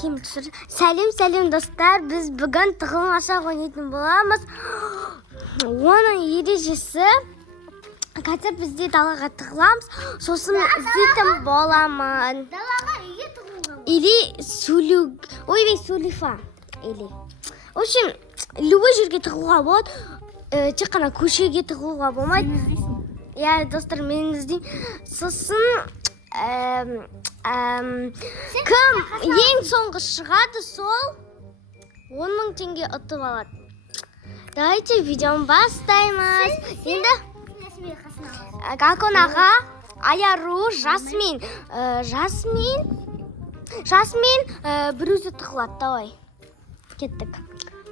ким түсір. Сәлем достар, біз бүгін тығылмаша ойнайтын боламыз. Оның ережесі, қазір бізде далаға тығыламыз, сосын іздейтін боламын. Далаға үйге тығылған. Или сулифа. Или. В общем, любой жерге тығылуға болады. Тек қана көшеге тығылуға болмайды. Я достар, мен іздеймін. Сосын кім ең соңғы шығады, сол 10.000 теңге ұтып алады. Давайте видеоны бастаймыз. Енді Галкон аға, Аяру, Жасмин бір өзі тығылады. Давай. Кеттік.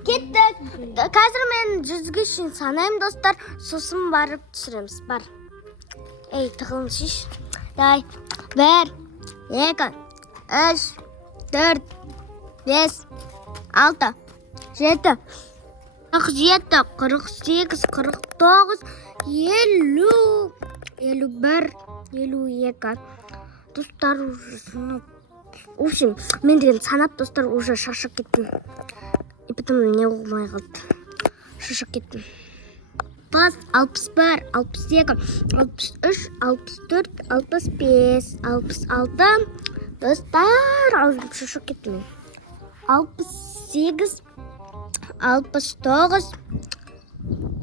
Қазір мен 100-ге шейін санаймын, достар. Сосын барып түсіреміз. Бар. Ей, тығылын шеш. Дай. 1, 2, 3, 4, 5, 6, 7, 47, 48, 49, 50, 51, 52. Достар уже санап. В общем, мен деген санап, достар, уже шашып кеттім. И потом не болмай қалды. Шашып кеттім. 61, 62, 63, 64, 65, 66. Достар, аузым шашып кеттім. 68, 69,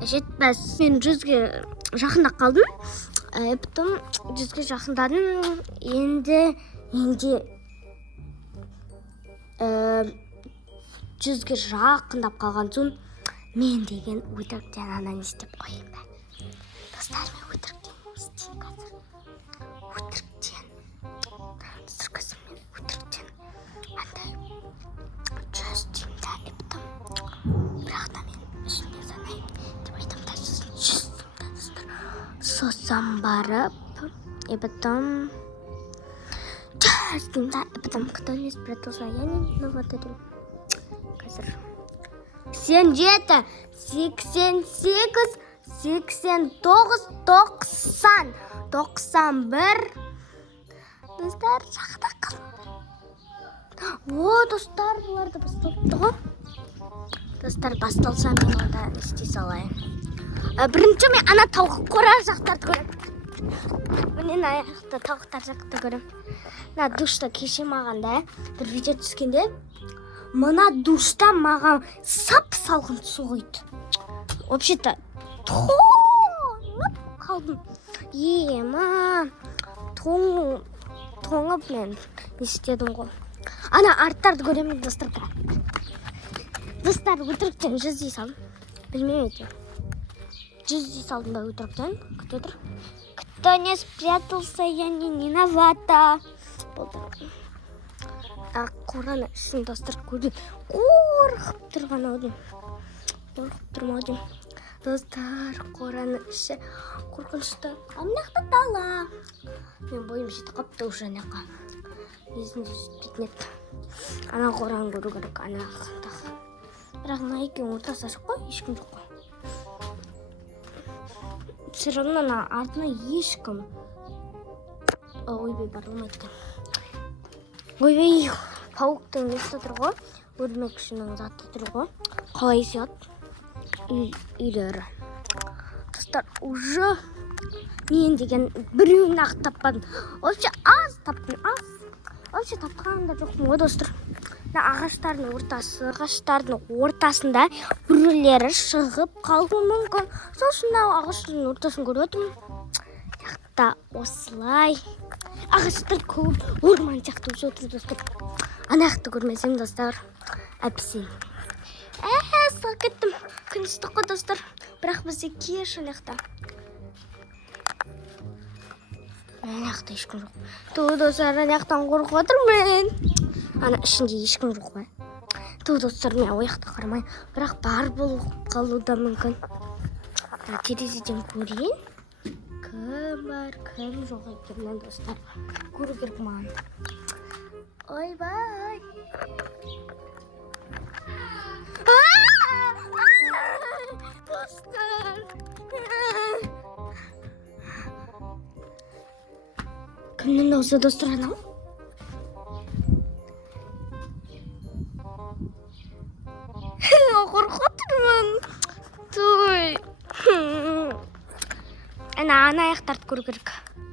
70. Мен 100-ге жақындап қалдым. Потом 100-ге жақындадым. Енді 100-ге жақындап қалған соң мен деген өтіріктен ана не істеп қойын ба. Достар, мен өтіріктен не істеймін қазір. Өтіріктен. Достар, қазір мен өтіріктен андай 100 деймін да, бірақ та мен ішімнен санаймын деп айтамын да, сосын 100 да, достар. Сосын барып, потом 100 деймін да, потом кто не спрятался, я не виновата деймін. Қазір 87, 88, 89, 90, 91. Достар, жақта қалды. Достар, бұларды басталыпты ғой. Достар, басталса мен онда істей салайын. Бірінші мен ана тауық қора жақтарды көрем. Менен аяқта тауықтар жақты көрем. Мына душта кеше маған да бір видео түскенде, мына душта маған сап-салқын су құйды. Вообще-то тоңып қалдым. Ема, тоңып мен істедім ғой. Ана арттарды көремін, достар. Достар, өтіріктен 100 дей салдым. Білмеймін екен. 100 дей салдым ба өтіріктен? Кто тұр? Кто не спрятался, я не виновата. Қораны үшін, достар, көрді. Қорқып тұрған аудым. Достар, қораны іші қорқынышты. Амнақта тала. Мен бойым жеті қапты уже неқа. Есінде жетпейтін еді. Ана қораны көру керек, ана қақтағы. Бірақ мына екеуін ортасы ашық қой, ешкім жоқ қой. Сырымның артына ешкім. Ойбай, барылмайды екен. Ойбай, пауықтың несі тұр ғой, өрмекшінің заты тұр ғой, қалай сияды үйлері. Достар, уже мен деген біреуін ақ таппадым. Вообще аз таптым, аз. Вообще тапқаным да жоқпын ғой, достар. Ағаштардың ортасында біреулері шығып қалуы мүмкін. Сосын ағаштың ортасын көріп отырмын. Яқта осылай. Ағаштар көп, орман сияқты өте отыр, достар. Ана яқты көрмесем, достар, әпсей. Сылып кеттім. Күн ыстық қой, достар. Бірақ бізде кеш ана яқта. Ана яқта ешкім жоқ. Достар, ана яқтан қорқып отырмын. Ана ішінде ешкім жоқ қой. Достар, мен о яқта қарамайын. Бірақ бар болып қалуы да мүмкін. Терезеден көрейін. Кім бар, кім жоқ екенін, достар. Көру керек маған. Ойбай. Достар. Кімнің дауысы, достар, анау? ана аяқтарды көру керек.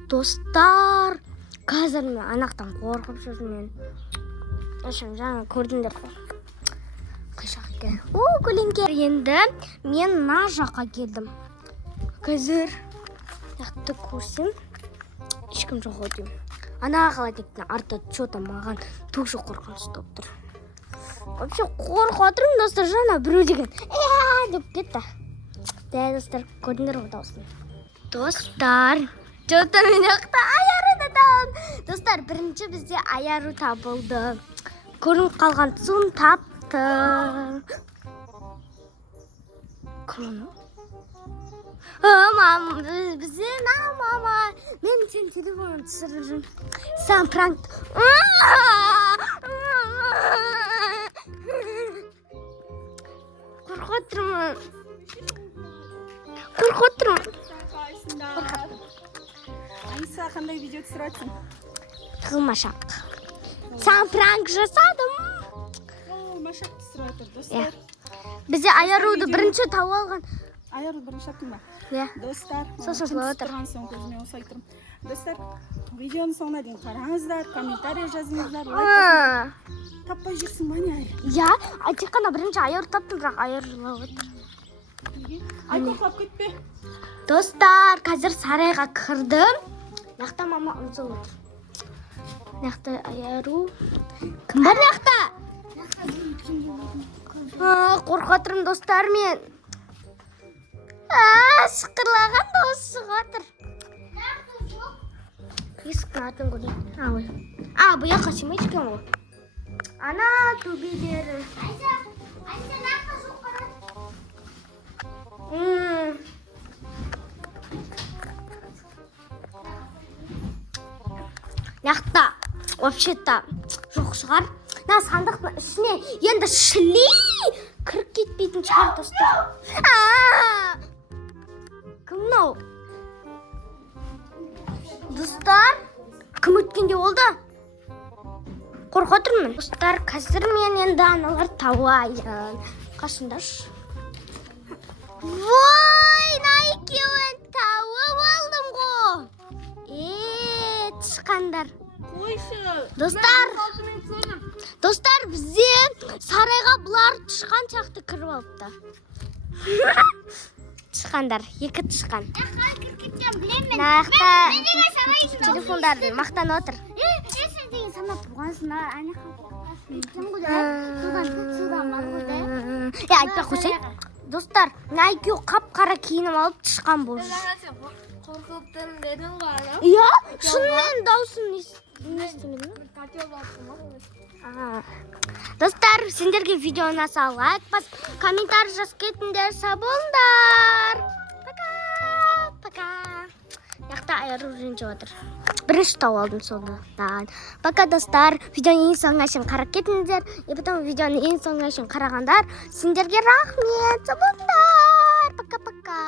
Достар, қазір мен анақтан қорқып жүрмін. Жаңа көрдіңдер ғой. Қайшақ екен. Көлеңке. Енді мен мына жаққа келдім. Қазір яқты көрсем, ешкім жоқ өтем. Ана қалай дектің арты что-то маған тоже қорқыныш топ тұр. Вообще қорқып отырмын, достар, жаңа біреу деген деп кетті. Достар, көрдіңдер ғой дауысын. Достар, что-то мен жақта аяру да табылды. Достар, бірінші бізде аяру табылды. Көрініп қалған суын тапты. Кім? Мама, бізде мама. Мен сен телефонын түсіріп жүрмін. Сен пранк. Қорқып отырмын. Айса, қандай видео түсіріп жатсың? Тығылмашақ. Сен пранк жасадым. Машақ түсіріп жатыр, достар. Бізде аяруды бірінші тауып алған. Аяруды бірінші таптың ба? Достар, тұрған соң көзіме осы айтырым. Достар, видеоның соңына дейін қараңыздар, комментарий жазыңыздар, лайк. Таппай жүрсің ба не? Тек қана бірінші аяр таптым, бірақ аяр жылап отыр. Қорқып кетпе. Достар, қазір сарайға кірдім. Нақта мама ұмсыл отыр. Нақта аяру. Кім бар нақта? Қорқып отырмын, достар, мен. Шықырлаған дауысы шығып отыр. Есіктің атын көрейін. Бұл жаққа сыймайды екен ғой. Ана төбелері. Айша, нақта жоқ қара. Нақта, вообще-то жоқ шығар. Сандықтың ішіне енді шілей кіріп кетпейтін шығар, достар. Кім мынау? Достар, кім өткенде олды? Қорқып отырмын. Достар, қазір мен енді аналар тауайын. Қашындашы. Вой, екеуін тауып алдым ғой. Тышқандар. Достар, бізде сарайға бұлар тышқан шақты кіріп алыпты. Тышқандар, екі тышқан. Нақта телефондарды мақтан отыр. Айтпақ қойсай. Достар, екеу қап-қара киініп алып тышқан болып жүр. Қорқыптым дедің ғой, шынымен дауысын естімедің? Достар, сендерге видео ұнаса лайк бас, комментарий жазып кетіңдер, сау болыңдар. Пока. Яқта айару ренжіп отыр. Бірінші тауып алдым содан. Пока, достар. Видеоны ең соңына шейін қарап кетіңдер. Потом видеоны ең соңына шейін қарағандар, сендерге рахмет, сау болыңдар. Пока.